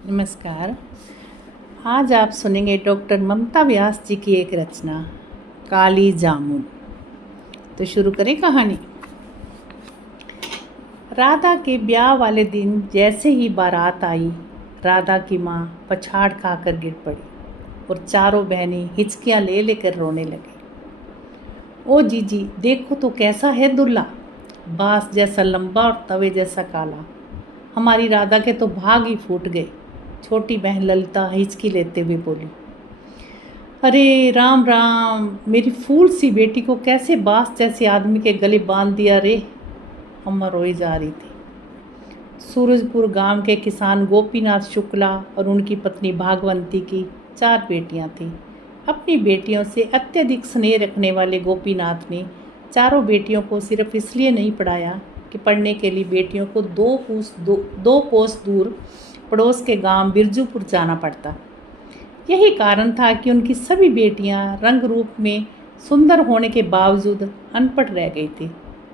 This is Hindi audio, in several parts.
नमस्कार। आज आप सुनेंगे डॉक्टर ममता व्यास जी की एक रचना काली जामुन। तो शुरू करें कहानी। राधा के ब्याह वाले दिन जैसे ही बारात आई, राधा की माँ पछाड़ खाकर गिर पड़ी और चारों बहनें हिचकियाँ ले लेकर रोने लगी। ओ जीजी, देखो तो कैसा है दुल्हा, बांस जैसा लंबा और तवे जैसा काला। हमारी राधा के तो भाग ही फूट गए। छोटी बहन ललिता हिचकी लेते हुए बोली, अरे राम राम, मेरी फूल सी बेटी को कैसे बांस जैसे आदमी के गले बांध दिया रे। अम्मा रोई जा रही थी। सूरजपुर गांव के किसान गोपीनाथ शुक्ला और उनकी पत्नी भागवंती की 4 बेटियां थीं। अपनी बेटियों से अत्यधिक स्नेह रखने वाले गोपीनाथ ने चारों बेटियों को सिर्फ इसलिए नहीं पढ़ाया कि पढ़ने के लिए बेटियों को दो कोस दूर पड़ोस के गांव बिरजूपुर जाना पड़ता। यही कारण था कि उनकी सभी बेटियां रंग रूप में सुंदर होने के बावजूद अनपढ़ रह गई थी।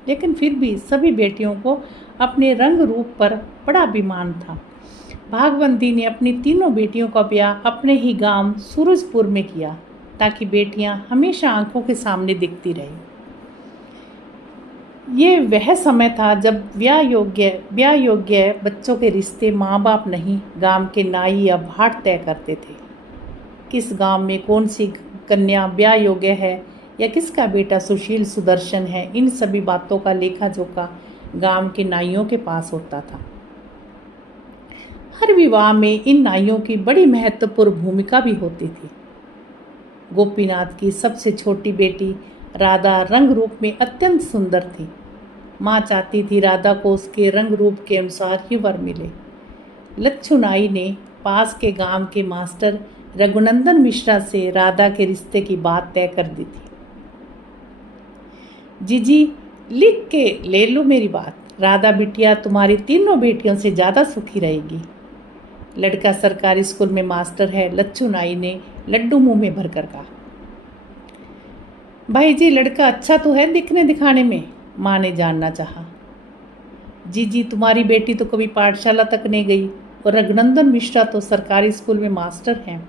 लेकिन फिर भी सभी बेटियों को अपने रंग रूप पर बड़ा अभिमान था। भागवंती ने अपनी तीनों बेटियों का ब्याह अपने ही गांव सूरजपुर में किया ताकि बेटियां हमेशा आंखों के सामने दिखती रहीं। ये वह समय था जब ब्याह योग्य बच्चों के रिश्ते माँ बाप नहीं, गांव के नाई या भाट तय करते थे। किस गांव में कौन सी कन्या ब्याह योग्य है या किसका बेटा सुशील सुदर्शन है, इन सभी बातों का लेखा जोखा गांव के नाइयों के पास होता था। हर विवाह में इन नाइयों की बड़ी महत्वपूर्ण भूमिका भी होती थी। गोपीनाथ की सबसे छोटी बेटी राधा रंग रूप में अत्यंत सुंदर थी। माँ चाहती थी राधा को उसके रंग रूप के अनुसार ही वर मिले। लच्छू नाई ने पास के गांव के मास्टर रघुनंदन मिश्रा से राधा के रिश्ते की बात तय कर दी थी। जीजी, लिख के ले लो मेरी बात, राधा बिटिया तुम्हारी तीनों बेटियों से ज़्यादा सुखी रहेगी। लड़का सरकारी स्कूल में मास्टर है, लच्छू नाई ने लड्डू मुंह में भरकर कहा। भाई जी, लड़का अच्छा तो है दिखने दिखाने में, माँ ने जानना चाहा। जीजी, तुम्हारी बेटी तो कभी पाठशाला तक नहीं गई और रघुनंदन मिश्रा तो सरकारी स्कूल में मास्टर हैं।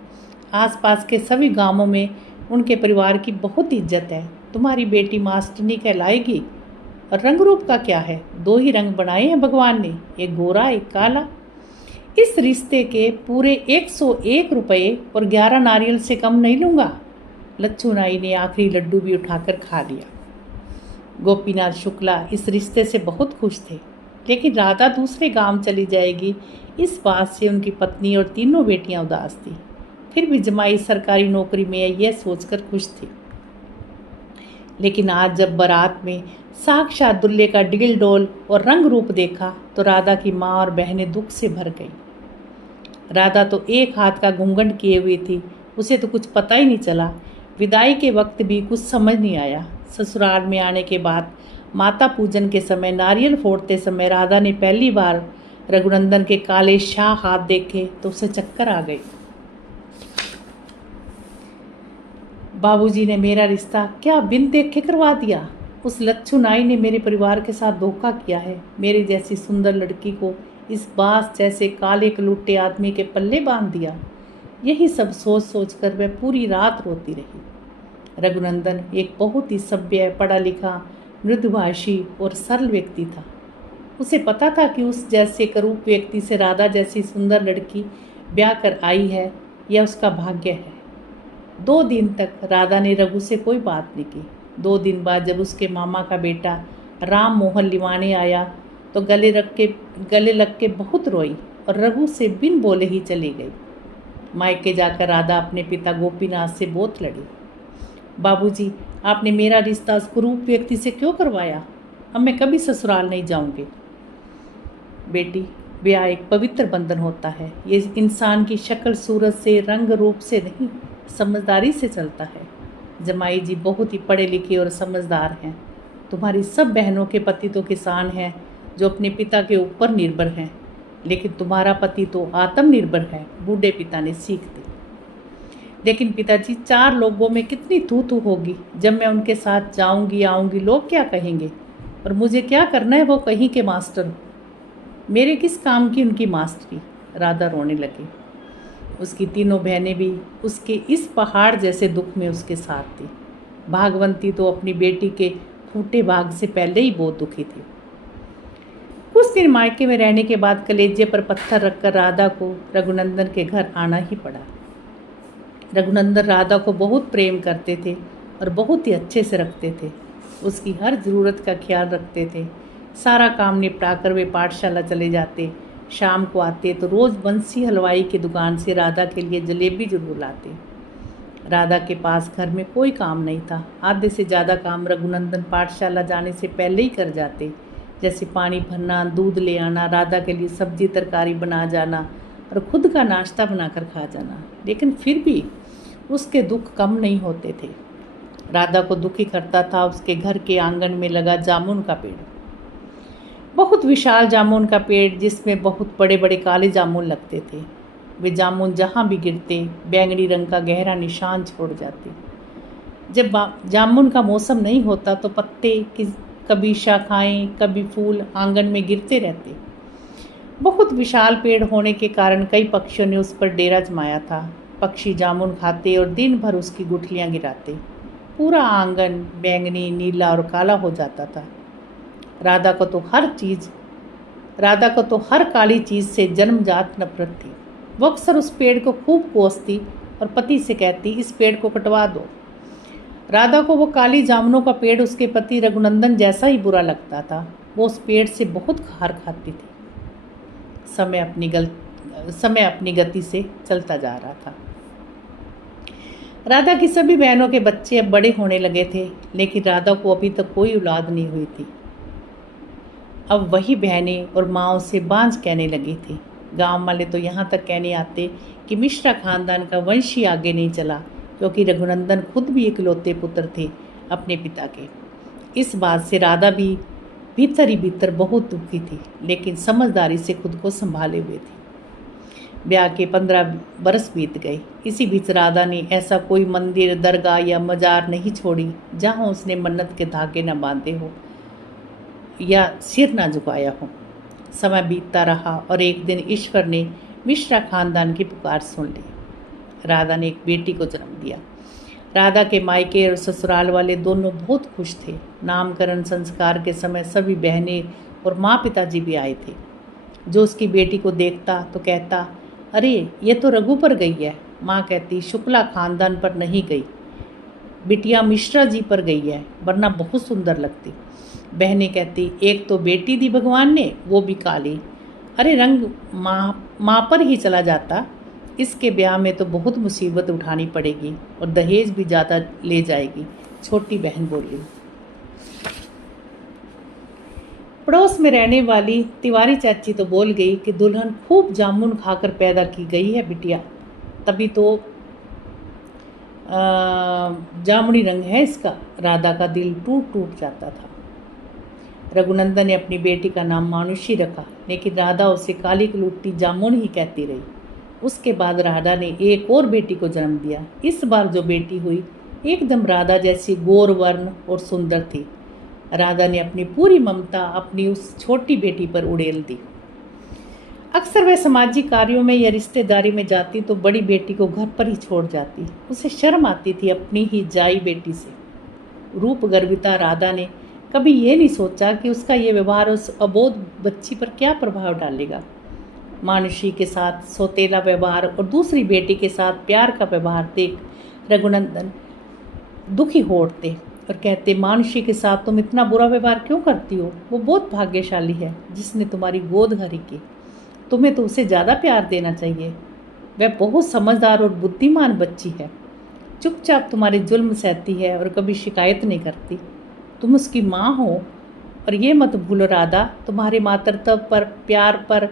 आसपास के सभी गांवों में उनके परिवार की बहुत इज्जत है। तुम्हारी बेटी मास्टरनी कहलाएगी। और रंग रूप का क्या है, 2 ही रंग बनाए हैं भगवान ने, एक गोरा एक काला। इस रिश्ते के पूरे 101 रुपये और 11 नारियल से कम नहीं लूँगा। लच्छू नाई ने आखिरी लड्डू भी उठाकर खा लिया। गोपीनाथ शुक्ला इस रिश्ते से बहुत खुश थे, लेकिन राधा दूसरे गांव चली जाएगी, इस बात से उनकी पत्नी और तीनों बेटियां उदास थी। फिर भी जमाई सरकारी नौकरी में यह सोचकर खुश थी। लेकिन आज जब बारात में साक्षात दुल्हे का डिल डोल और रंग रूप देखा तो राधा की माँ और बहनें दुख से भर गई। राधा तो एक हाथ का घूंघट किए हुई थी, उसे तो कुछ पता ही नहीं चला। विदाई के वक्त भी कुछ समझ नहीं आया। ससुराल में आने के बाद माता पूजन के समय नारियल फोड़ते समय राधा ने पहली बार रघुनंदन के काले शाह हाथ देखे तो उसे चक्कर आ गई। बाबूजी ने मेरा रिश्ता क्या बिन देखे करवा दिया। उस लच्छू नाई ने मेरे परिवार के साथ धोखा किया है। मेरी जैसी सुंदर लड़की को इस बांस जैसे काले कलूटे आदमी के पल्ले बांध दिया। यही सब सोच सोच कर वह पूरी रात रोती रही। रघुनंदन एक बहुत ही सभ्य, पढ़ा लिखा, मृदुभाषी और सरल व्यक्ति था। उसे पता था कि उस जैसे करूप व्यक्ति से राधा जैसी सुंदर लड़की ब्याह कर आई है, यह उसका भाग्य है। 2 दिन तक राधा ने रघु से कोई बात नहीं की। 2 दिन बाद जब उसके मामा का बेटा राम मोहन लिवाने आया तो गले लग के बहुत रोई और रघु से बिन बोले ही चली गई। मायके जाकर राधा अपने पिता गोपीनाथ से बहुत लड़ी। बाबूजी, आपने मेरा रिश्ता उस कुरूप व्यक्ति से क्यों करवाया? अब मैं कभी ससुराल नहीं जाऊंगी। बेटी, ब्याह एक पवित्र बंधन होता है। ये इंसान की शक्ल सूरत से, रंग रूप से नहीं, समझदारी से चलता है। जमाई जी बहुत ही पढ़े लिखे और समझदार हैं। तुम्हारी सब बहनों के पति तो किसान हैं जो अपने पिता के ऊपर निर्भर हैं, लेकिन तुम्हारा पति तो आत्मनिर्भर है, बूढ़े पिता ने सीख दी। लेकिन पिताजी, 4 लोगों में कितनी तू तू होगी। जब मैं उनके साथ जाऊंगी आऊंगी, लोग क्या कहेंगे? और मुझे क्या करना है? वो कहीं के मास्टर, मेरे किस काम की उनकी मास्टरी? राधा रोने लगी। उसकी तीनों बहनें भी उसके इस पहाड़ जैसे दुख में उसके साथ थी। भागवंती तो अपनी बेटी के फूटे भाग से पहले ही बहुत दुखी थी। कुछ दिन मायके में रहने के बाद कलेजे पर पत्थर रखकर राधा को रघुनंदन के घर आना ही पड़ा। रघुनंदन राधा को बहुत प्रेम करते थे और बहुत ही अच्छे से रखते थे। उसकी हर ज़रूरत का ख्याल रखते थे। सारा काम निपटा कर वे पाठशाला चले जाते। शाम को आते तो रोज़ बंसी हलवाई की दुकान से राधा के लिए जलेबी जरूर लाते। राधा के पास घर में कोई काम नहीं था। आधे से ज़्यादा काम रघुनंदन पाठशाला जाने से पहले ही कर जाते, जैसे पानी भरना, दूध ले आना, राधा के लिए सब्जी तरकारी बना जाना और खुद का नाश्ता बनाकर खा जाना। लेकिन फिर भी उसके दुख कम नहीं होते थे। राधा को दुखी करता था उसके घर के आंगन में लगा जामुन का पेड़। बहुत विशाल जामुन का पेड़ जिसमें बहुत बड़े बड़े काले जामुन लगते थे। वे जामुन जहाँ भी गिरते बैंगनी रंग का गहरा निशान छोड़ जाते। जब जामुन का मौसम नहीं होता तो पत्ते कभी शाखाएं कभी फूल आंगन में गिरते रहते। बहुत विशाल पेड़ होने के कारण कई पक्षियों ने उस पर डेरा जमाया था। पक्षी जामुन खाते और दिन भर उसकी गुठलियाँ गिराते। पूरा आंगन बैंगनी, नीला और काला हो जाता था। राधा को तो हर काली चीज़ से जन्मजात नफरत थी। वो अक्सर उस पेड़ को खूब कोसती और पति से कहती, इस पेड़ को कटवा दो। राधा को वो काली जामुनों का पेड़ उसके पति रघुनंदन जैसा ही बुरा लगता था। वो उस पेड़ से बहुत खार खाती थी। समय अपनी गति से चलता जा रहा था। राधा की सभी बहनों के बच्चे अब बड़े होने लगे थे, लेकिन राधा को अभी तक कोई औलाद नहीं हुई थी। अब वही बहनें और माँओं से बांझ कहने लगी थी। गांव वाले तो यहाँ तक कहने आते कि मिश्रा खानदान का वंश ही आगे नहीं चला, क्योंकि रघुनंदन खुद भी इकलौते पुत्र थे अपने पिता के। इस बात से राधा भी भीतर ही भीतर बहुत दुखी थी, लेकिन समझदारी से खुद को संभाले हुए थी। ब्याह के 15 बरस बीत गए। इसी बीच राधा ने ऐसा कोई मंदिर, दरगाह या मजार नहीं छोड़ी जहाँ उसने मन्नत के धागे न बांधे हो या सिर न झुकाया हो। समय बीतता रहा और एक दिन ईश्वर ने मिश्रा खानदान की पुकार सुन ली। राधा ने एक बेटी को जन्म दिया। राधा के मायके और ससुराल वाले दोनों बहुत खुश थे। नामकरण संस्कार के समय सभी बहनें और माँ पिताजी भी आए थे। जो उसकी बेटी को देखता तो कहता, अरे ये तो रघु पर गई है। माँ कहती, शुक्ला खानदान पर नहीं गई, बिटिया मिश्रा जी पर गई है, वरना बहुत सुंदर लगती। बहनें कहती, एक तो बेटी दी भगवान ने, वो भी काली। अरे रंग माँ पर ही चला जाता। इसके ब्याह में तो बहुत मुसीबत उठानी पड़ेगी और दहेज भी ज़्यादा ले जाएगी, छोटी बहन बोली। पड़ोस में रहने वाली तिवारी चाची तो बोल गई कि दुल्हन खूब जामुन खाकर पैदा की गई है बिटिया, तभी तो जामुनी रंग है इसका। राधा का दिल टूट टूट जाता था। रघुनंदन ने अपनी बेटी का नाम मानुषी रखा, लेकिन राधा उसे काली कलूटी जामुन ही कहती रही। उसके बाद राधा ने एक और बेटी को जन्म दिया। इस बार जो बेटी हुई एकदम राधा जैसी गोर वर्ण और सुंदर थी। राधा ने अपनी पूरी ममता अपनी उस छोटी बेटी पर उड़ेल दी। अक्सर वह सामाजिक कार्यों में या रिश्तेदारी में जाती तो बड़ी बेटी को घर पर ही छोड़ जाती। उसे शर्म आती थी अपनी ही जाई बेटी से। रूप गर्विता राधा ने कभी ये नहीं सोचा कि उसका ये व्यवहार उस अबोध बच्ची पर क्या प्रभाव डालेगा। मानुषी के साथ सौतेला व्यवहार और दूसरी बेटी के साथ प्यार का व्यवहार देख रघुनंदन दुखी हो उठते और कहते, मानुषी के साथ तुम इतना बुरा व्यवहार क्यों करती हो? वो बहुत भाग्यशाली है जिसने तुम्हारी गोद भरी की। तुम्हें तो उसे ज़्यादा प्यार देना चाहिए। वह बहुत समझदार और बुद्धिमान बच्ची है, चुपचाप तुम्हारे जुल्म सहती है और कभी शिकायत नहीं करती। तुम उसकी माँ हो और ये मत भूलो राधा, तुम्हारे मातृत्व पर, प्यार पर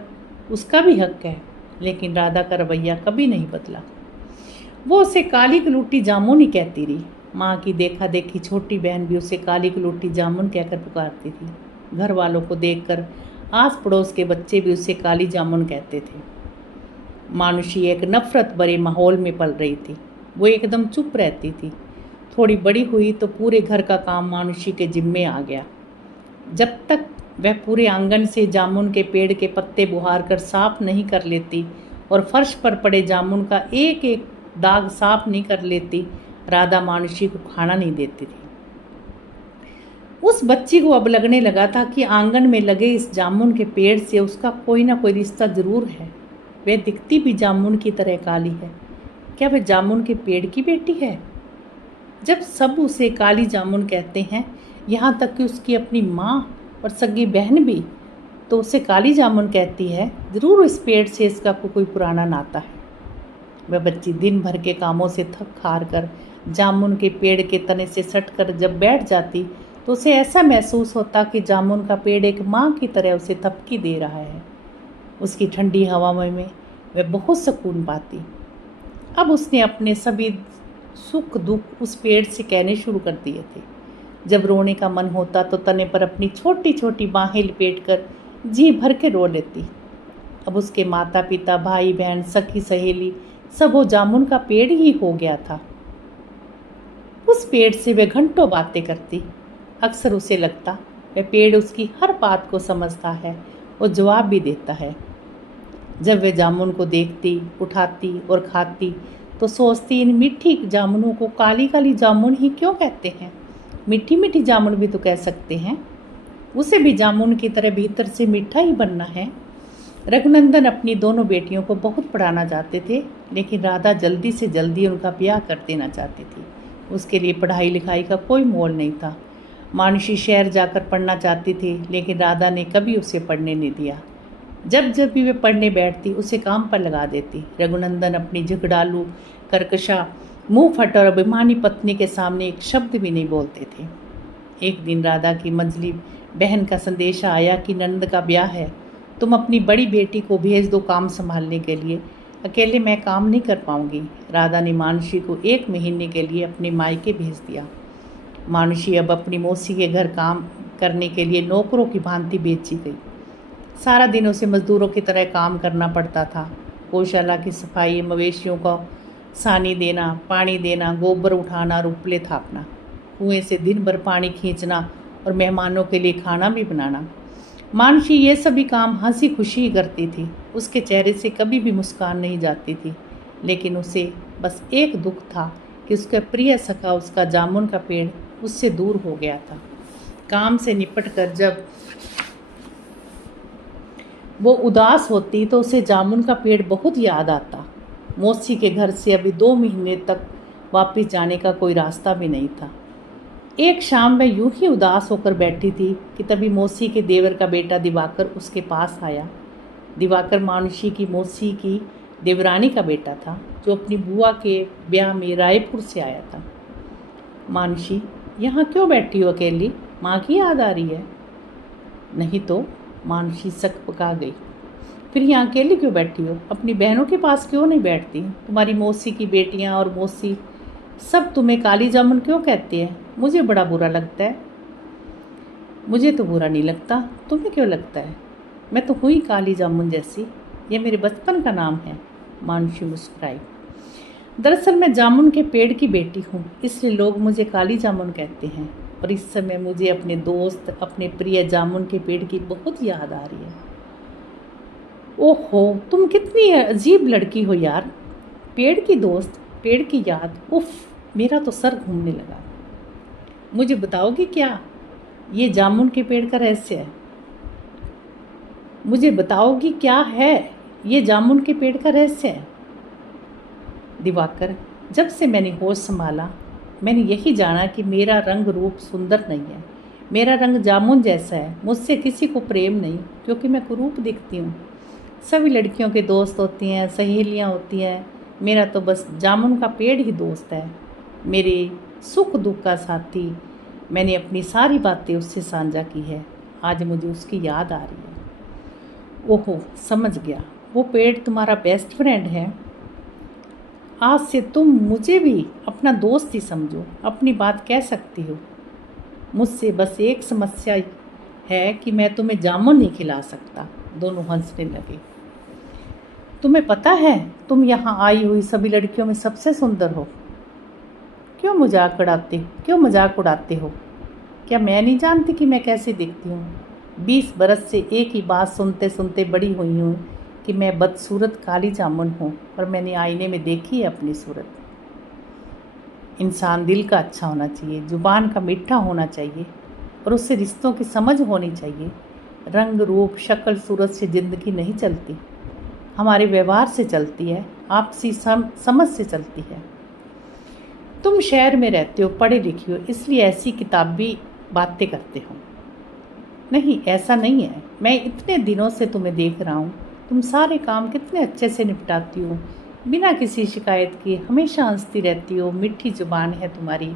उसका भी हक है। लेकिन राधा का रवैया कभी नहीं बदला। वो उसे काली कलूटी जामुन ही कहती रही। माँ की देखा देखी छोटी बहन भी उसे काली कलूटी जामुन कहकर पुकारती थी। घर वालों को देखकर आस पड़ोस के बच्चे भी उसे काली जामुन कहते थे। मानुषी एक नफरत भरे माहौल में पल रही थी। वो एकदम चुप रहती थी। थोड़ी बड़ी हुई तो पूरे घर का काम मानुषी के जिम्मे आ गया। जब तक वह पूरे आंगन से जामुन के पेड़ के पत्ते बुहार कर साफ नहीं कर लेती और फर्श पर पड़े जामुन का एक एक दाग साफ नहीं कर लेती। राधा मानुषी को खाना नहीं देती थी। उस बच्ची को अब लगने लगा था कि आंगन में लगे इस जामुन के पेड़ से उसका कोई ना कोई रिश्ता जरूर है। वह दिखती भी जामुन की तरह काली है। क्या वह जामुन के पेड़ की बेटी है? जब सब उसे काली जामुन कहते हैं, यहाँ तक कि उसकी अपनी माँ और सगी बहन भी तो उसे काली जामुन कहती है, जरूर इस पेड़ से इसका कोई पुराना नाता है। वह बच्ची दिन भर के कामों से थक हार कर जामुन के पेड़ के तने से सटकर जब बैठ जाती तो उसे ऐसा महसूस होता कि जामुन का पेड़ एक माँ की तरह उसे थपकी दे रहा है। उसकी ठंडी हवा में वह बहुत सुकून पाती। अब उसने अपने सभी सुख दुख उस पेड़ से कहने शुरू कर दिए थे। जब रोने का मन होता तो तने पर अपनी छोटी छोटी बाहें लपेटकर जी भर के रो लेती। अब उसके माता पिता, भाई बहन, सखी सहेली सब वो जामुन का पेड़ ही हो गया था। उस पेड़ से वे घंटों बातें करती। अक्सर उसे लगता वह पेड़ उसकी हर बात को समझता है और जवाब भी देता है। जब वे जामुन को देखती, उठाती और खाती तो सोचती, इन मीठी जामुनों को काली काली जामुन ही क्यों कहते हैं? मीठी मीठी जामुन भी तो कह सकते हैं। उसे भी जामुन की तरह भीतर से मीठा ही बनना है। रघुनंदन अपनी दोनों बेटियों को बहुत पढ़ाना चाहते थे, लेकिन राधा जल्दी से जल्दी उनका ब्याह कर देना चाहती थी। उसके लिए पढ़ाई लिखाई का कोई मोल नहीं था। मानुषी शहर जाकर पढ़ना चाहती थी, लेकिन राधा ने कभी उसे पढ़ने नहीं दिया। जब जब भी वे पढ़ने बैठती उसे काम पर लगा देती। रघुनंदन अपनी झगड़ालू, कर्कशा, मुंह फट और अभिमानी पत्नी के सामने एक शब्द भी नहीं बोलते थे। एक दिन राधा की मंझली बहन का संदेशा आया कि नंद का ब्याह है, तुम अपनी बड़ी बेटी को भेज दो काम संभालने के लिए, अकेले मैं काम नहीं कर पाऊंगी। राधा ने मानुषी को 1 महीने के लिए अपने मायके भेज दिया। मानुषी अब अपनी मौसी के घर काम करने के लिए नौकरों की भांति बेची गई। सारा दिन उसे मजदूरों की तरह काम करना पड़ता था। गौशाला की सफाई, मवेशियों को सानी देना, पानी देना, गोबर उठाना और उपले थापना, कुएं से दिन भर पानी खींचना और मेहमानों के लिए खाना भी बनाना। मानुषी ये सभी काम हंसी खुशी ही करती थी। उसके चेहरे से कभी भी मुस्कान नहीं जाती थी, लेकिन उसे बस एक दुख था कि उसका प्रिय सखा, उसका जामुन का पेड़ उससे दूर हो गया था। काम से निपट कर जब वो उदास होती तो उसे जामुन का पेड़ बहुत याद आता। मौसी के घर से अभी 2 महीने तक वापस जाने का कोई रास्ता भी नहीं था। एक शाम वह यूं ही उदास होकर बैठी थी कि तभी मौसी के देवर का बेटा दिवाकर उसके पास आया। दिवाकर मानुषी की मौसी की देवरानी का बेटा था, जो अपनी बुआ के ब्याह में रायपुर से आया था। मानुषी, यहाँ क्यों बैठी हो अकेली? माँ की याद आ रही है? नहीं तो, मानुषी सकपका गई। फिर यहाँ अकेली क्यों बैठी हो? अपनी बहनों के पास क्यों नहीं बैठती? तुम्हारी मौसी की बेटियाँ और मौसी सब तुम्हें काली जामुन क्यों कहती है? मुझे बड़ा बुरा लगता है। मुझे तो बुरा नहीं लगता, तुम्हें क्यों लगता है? मैं तो हुई काली जामुन जैसी, यह मेरे बचपन का नाम है। मानुषी मुस्कुराई। दरअसल मैं जामुन के पेड़ की बेटी हूँ, इसलिए लोग मुझे काली जामुन कहते हैं। और इस समय मुझे अपने दोस्त, अपने प्रिय जामुन के पेड़ की बहुत याद आ रही है। ओहो, तुम कितनी अजीब लड़की हो यार। पेड़ की दोस्त, पेड़ की याद, उफ, मेरा तो सर घूमने लगा। मुझे बताओगी क्या ये जामुन के पेड़ का रहस्य है? मुझे बताओगी क्या है ये जामुन के पेड़ का रहस्य है? दिवाकर, जब से मैंने होश संभाला मैंने यही जाना कि मेरा रंग रूप सुंदर नहीं है। मेरा रंग जामुन जैसा है। मुझसे किसी को प्रेम नहीं, क्योंकि मैं कुरूप दिखती हूँ। सभी लड़कियों के दोस्त होती हैं, सहेलियाँ होती हैं, मेरा तो बस जामुन का पेड़ ही दोस्त है, मेरे सुख दुख का साथी। मैंने अपनी सारी बातें उससे साझा की है। आज मुझे उसकी याद आ रही है। ओहो, समझ गया, वो पेड़ तुम्हारा बेस्ट फ्रेंड है। आज से तुम मुझे भी अपना दोस्त ही समझो, अपनी बात कह सकती हो। मुझसे बस एक समस्या है कि मैं तुम्हें जामुन नहीं खिला सकता। दोनों हंसने लगे। तुम्हें पता है तुम यहाँ आई हुई सभी लड़कियों में सबसे सुंदर हो। क्यों मजाक उड़ाते हो? क्या मैं नहीं जानती कि मैं कैसी दिखती हूँ? 20 बरस से एक ही बात सुनते सुनते बड़ी हुई हूँ कि मैं बदसूरत काली जामुन हूँ, और मैंने आईने में देखी है अपनी सूरत। इंसान दिल का अच्छा होना चाहिए, जुबान का मीठा होना चाहिए, और उससे रिश्तों की समझ होनी चाहिए। रंग रूप शक्ल सूरत से ज़िंदगी नहीं चलती, हमारे व्यवहार से चलती है, आपसी समझ से चलती है। तुम शहर में रहते हो, पढ़े लिखे हो, इसलिए ऐसी किताबी बातें करते हो। नहीं, ऐसा नहीं है। मैं इतने दिनों से तुम्हें देख रहा हूँ, तुम सारे काम कितने अच्छे से निपटाती हो, बिना किसी शिकायत के हमेशा हंसती रहती हो, मीठी जुबान है तुम्हारी।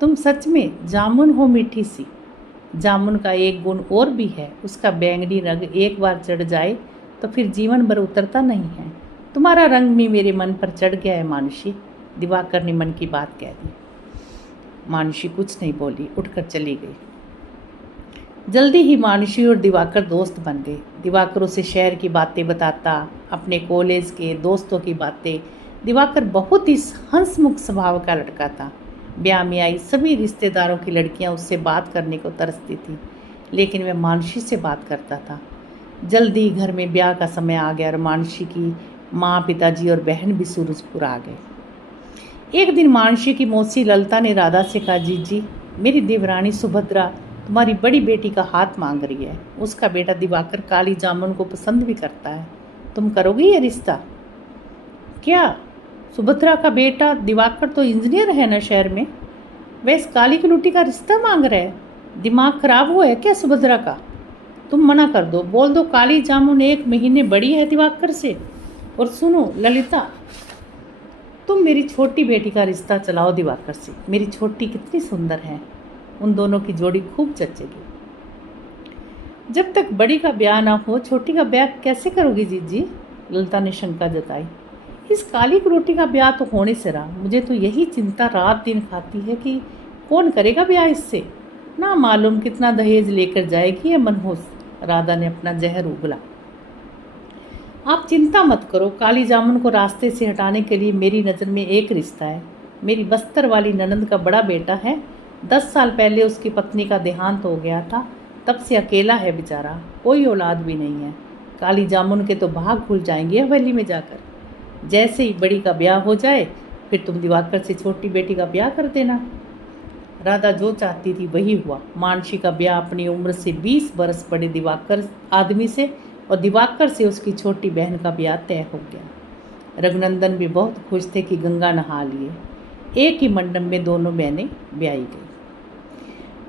तुम सच में जामुन हो, मीठी सी। जामुन का एक गुण और भी है, उसका बैंगनी रंग एक बार चढ़ जाए तो फिर जीवन भर उतरता नहीं है। तुम्हारा रंग भी मेरे मन पर चढ़ गया है मानुषी, दिवाकर ने मन की बात कह दी। मानुषी कुछ नहीं बोली, उठकर चली गई। जल्दी ही मानुषी और दिवाकर दोस्त बन गए। दिवाकर उसे शहर की बातें बताता, अपने कॉलेज के दोस्तों की बातें। दिवाकर बहुत ही हंसमुख स्वभाव का लड़का था। ब्याह में आई सभी रिश्तेदारों की लड़कियां उससे बात करने को तरसती थी, लेकिन वह मानुषी से बात करता था। जल्दी ही घर में ब्याह का समय आ गया और मानुषी की माँ, पिताजी और बहन भी सूरजपुर आ गए। एक दिन मानुषी की मौसी ललिता ने राधा से कहा, जीजी, मेरी देवरानी सुभद्रा तुम्हारी बड़ी बेटी का हाथ मांग रही है। उसका बेटा दिवाकर काली जामुन को पसंद भी करता है, तुम करोगी ये रिश्ता? क्या? सुभद्रा का बेटा दिवाकर तो इंजीनियर है ना शहर में, वह इस काली की लुटी का रिश्ता मांग रहा है? दिमाग खराब हुआ है क्या सुभद्रा का? तुम मना कर दो, बोल दो काली जामुन 1 महीने बड़ी है दिवाकर से। और सुनो ललिता, तुम मेरी छोटी बेटी का रिश्ता चलाओ दिवाकर से। मेरी छोटी कितनी सुंदर है, उन दोनों की जोड़ी खूब जचेगी। जब तक बड़ी का ब्याह ना हो, छोटी का ब्याह कैसे करोगी जीजी? ललिता ने शंका जताई। इस काली की रोटी का ब्याह तो होने से रहा, मुझे तो यही चिंता रात दिन खाती है कि कौन करेगा ब्याह इससे। ना मालूम कितना दहेज लेकर जाएगी ये मनहूस। राधा ने अपना जहर उगला। आप चिंता मत करो, काली जामुन को रास्ते से हटाने के लिए मेरी नज़र में एक रिश्ता है। मेरी बस्तर वाली ननंद का बड़ा बेटा है, 10 साल पहले उसकी पत्नी का देहांत हो गया था, तब से अकेला है बेचारा, कोई औलाद भी नहीं है। काली जामुन के तो भाग खुल जाएंगे हवेली में जाकर। जैसे ही बड़ी का ब्याह हो जाए, फिर तुम दिवाकर से छोटी बेटी का ब्याह कर देना। राधा जो चाहती थी वही हुआ। मानसी का ब्याह अपनी उम्र से 20 बरस बड़े दिवाकर आदमी से और दिवाकर से उसकी छोटी बहन का ब्याह तय हो गया। रघुनंदन भी बहुत खुश थे कि गंगा नहा लिए। एक ही मंडप में दोनों बहनें ब्याही गई।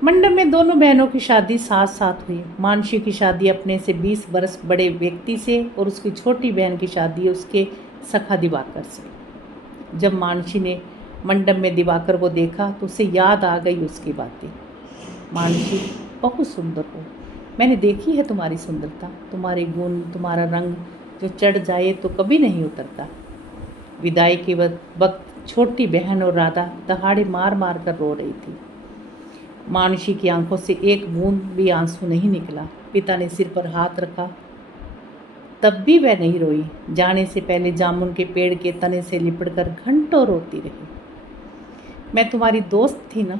मंडप में दोनों बहनों की शादी साथ साथ हुई। मानसी की शादी अपने से 20 बरस बड़े व्यक्ति से और उसकी छोटी बहन की शादी उसके सखा दिवाकर से। जब मानसी ने मंडप में दिवाकर को देखा तो उसे याद आ गई उसकी बातें। मानसी, बहुत सुंदर हो, मैंने देखी है तुम्हारी सुंदरता, तुम्हारे गुण, तुम्हारा रंग जो चढ़ जाए तो कभी नहीं उतरता। विदाई के वक्त छोटी बहन और राधा दहाड़े मार मार कर रो रही थी। मानसी की आंखों से एक बूंद भी आंसू नहीं निकला। पिता ने सिर पर हाथ रखा, तब भी वह नहीं रोई। जाने से पहले जामुन के पेड़ के तने से लिपटकर घंटों रोती रही। मैं तुम्हारी दोस्त थी ना,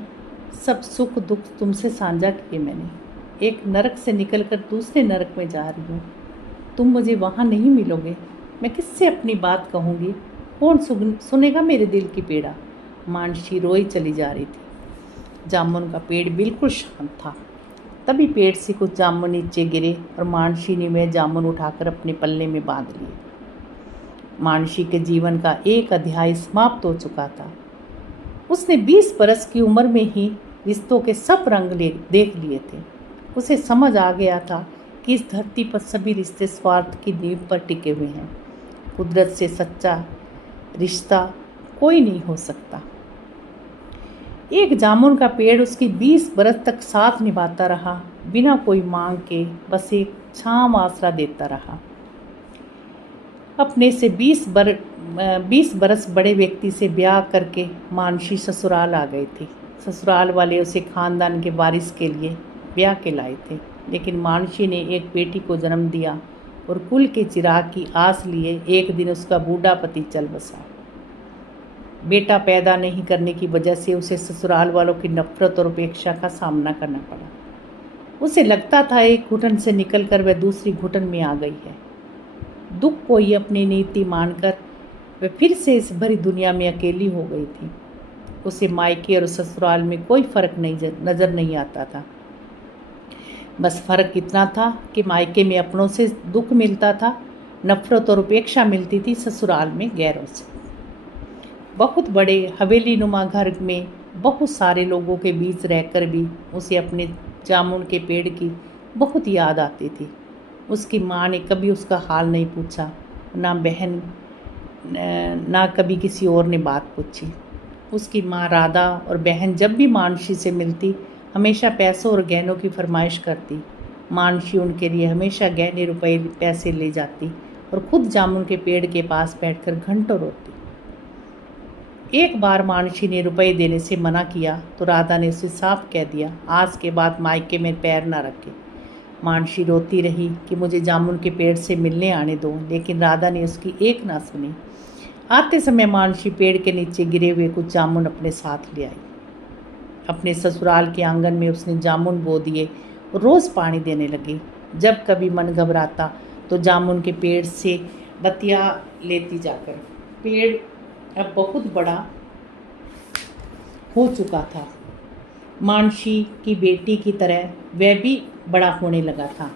सब सुख दुख तुमसे साझा किए मैंने। एक नरक से निकलकर दूसरे नरक में जा रही हूँ, तुम मुझे वहाँ नहीं मिलोगे। मैं किससे अपनी बात कहूँगी? कौन सुनेगा मेरे दिल की पीड़ा? मानसी रोई चली जा रही थी। जामुन का पेड़ बिल्कुल शांत था। तभी पेड़ से कुछ जामुन नीचे गिरे और मानसी ने वह जामुन उठाकर अपने पल्ले में बांध लिए। मानसी के जीवन का एक अध्याय समाप्त हो चुका था। उसने 20 बरस की उम्र में ही रिश्तों के सब रंग देख लिए थे। उसे समझ आ गया था कि इस धरती पर सभी रिश्ते स्वार्थ की नींव पर टिके हुए हैं। कुदरत से सच्चा रिश्ता कोई नहीं हो सकता। एक जामुन का पेड़ उसकी 20 बरस तक साथ निभाता रहा, बिना कोई मांग के, बस एक छांव आसरा देता रहा। अपने से 20 बरस बड़े व्यक्ति से ब्याह करके मानसी ससुराल आ गई थी। ससुराल वाले उसे खानदान के वारिस के लिए ब्याह के लाए थे, लेकिन मानसी ने एक बेटी को जन्म दिया और कुल के चिराग की आस लिए एक दिन उसका बूढ़ा पति चल बसा। बेटा पैदा नहीं करने की वजह से उसे ससुराल वालों की नफरत और उपेक्षा का सामना करना पड़ा। उसे लगता था एक घुटन से निकलकर वह दूसरी घुटन में आ गई है। दुख को ही अपनी नीति मानकर वह फिर से इस भरी दुनिया में अकेली हो गई थी। उसे मायके और ससुराल में कोई फर्क नज़र नहीं आता था। बस फर्क इतना था कि मायके में अपनों से दुख मिलता था, नफरत और उपेक्षा मिलती थी ससुराल में गैरों से। बहुत बड़े हवेली नुमा घर में बहुत सारे लोगों के बीच रहकर भी उसे अपने जामुन के पेड़ की बहुत याद आती थी। उसकी माँ ने कभी उसका हाल नहीं पूछा, ना बहन ना कभी किसी और ने बात पूछी। उसकी माँ राधा और बहन जब भी मानसी से मिलती हमेशा पैसों और गहनों की फरमाइश करती। मानसी उनके लिए हमेशा गहने रुपए पैसे ले जाती और खुद जामुन के पेड़ के पास बैठकर घंटों रोती। एक बार मानसी ने रुपए देने से मना किया तो राधा ने उसे साफ कह दिया, आज के बाद मायके में पैर ना रखे। मानसी रोती रही कि मुझे जामुन के पेड़ से मिलने आने दो, लेकिन राधा ने उसकी एक ना सुनी। आते समय मानसी पेड़ के नीचे गिरे हुए कुछ जामुन अपने साथ ले आई। अपने ससुराल के आंगन में उसने जामुन बो दिए और रोज़ पानी देने लगी। जब कभी मन घबराता तो जामुन के पेड़ से बतिया लेती जाकर। पेड़ अब बहुत बड़ा हो चुका था। मानसी की बेटी की तरह वह भी बड़ा होने लगा था।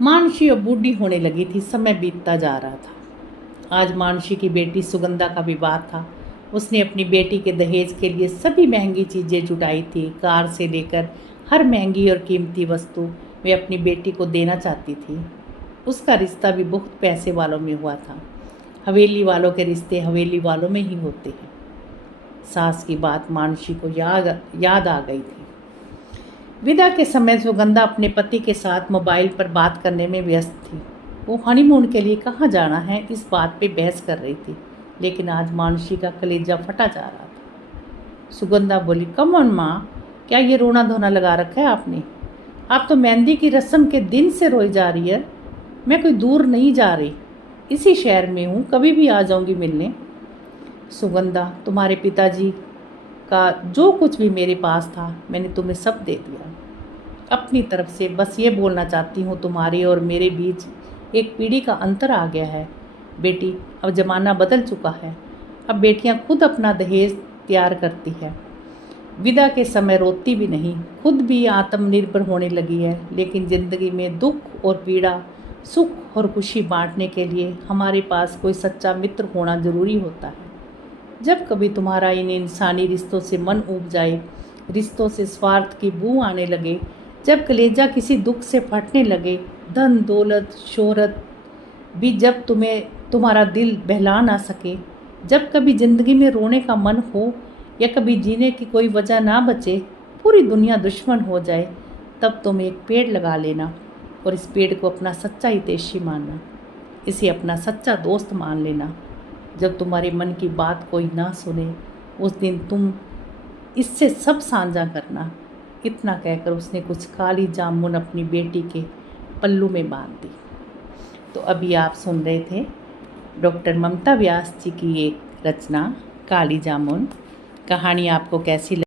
मानसी अब बूढ़ी होने लगी थी, समय बीतता जा रहा था। आज मानसी की बेटी सुगंधा का विवाह था। उसने अपनी बेटी के दहेज के लिए सभी महंगी चीज़ें जुटाई थी। कार से लेकर हर महंगी और कीमती वस्तु वे अपनी बेटी को देना चाहती थी। उसका रिश्ता भी बहुत पैसे वालों में हुआ था। हवेली वालों के रिश्ते हवेली वालों में ही होते हैं। सास की बात मानसी को याद आ गई थी। विदा के समय सुगंधा अपने पति के साथ मोबाइल पर बात करने में व्यस्त थी। वो हनीमून के लिए कहाँ जाना है इस बात पे बहस कर रही थी, लेकिन आज मानसी का कलेजा फटा जा रहा था। सुगंधा बोली, कम ऑन माँ, क्या ये रोना धोना लगा रखा है आपने? आप तो मेहंदी की रस्म के दिन से रोई जा रही है। मैं कोई दूर नहीं जा रही, इसी शहर में हूँ, कभी भी आ जाऊँगी मिलने। सुगंधा, तुम्हारे पिताजी का जो कुछ भी मेरे पास था मैंने तुम्हें सब दे दिया। अपनी तरफ से बस ये बोलना चाहती हूँ, तुम्हारे और मेरे बीच एक पीढ़ी का अंतर आ गया है बेटी। अब ज़माना बदल चुका है। अब बेटियाँ खुद अपना दहेज तैयार करती है। विदा के समय रोती भी नहीं, खुद भी आत्मनिर्भर होने लगी है। लेकिन ज़िंदगी में दुख और पीड़ा, सुख और खुशी बांटने के लिए हमारे पास कोई सच्चा मित्र होना ज़रूरी होता है। जब कभी तुम्हारा इन इंसानी रिश्तों से मन ऊब जाए, रिश्तों से स्वार्थ की बू आने लगे, जब कलेजा किसी दुख से फटने लगे, धन दौलत शोहरत भी जब तुम्हारा दिल बहला ना सके, जब कभी ज़िंदगी में रोने का मन हो या कभी जीने की कोई वजह ना बचे, पूरी दुनिया दुश्मन हो जाए, तब तुम एक पेड़ लगा लेना और इस पेड़ को अपना सच्चा हितैषी मानना, इसे अपना सच्चा दोस्त मान लेना। जब तुम्हारे मन की बात कोई ना सुने, उस दिन तुम इससे सब साझा करना। इतना कहकर उसने कुछ काली जामुन अपनी बेटी के पल्लू में बांध दी। तो अभी आप सुन रहे थे डॉक्टर ममता व्यास जी की एक रचना काली जामुन। कहानी आपको कैसी लगी?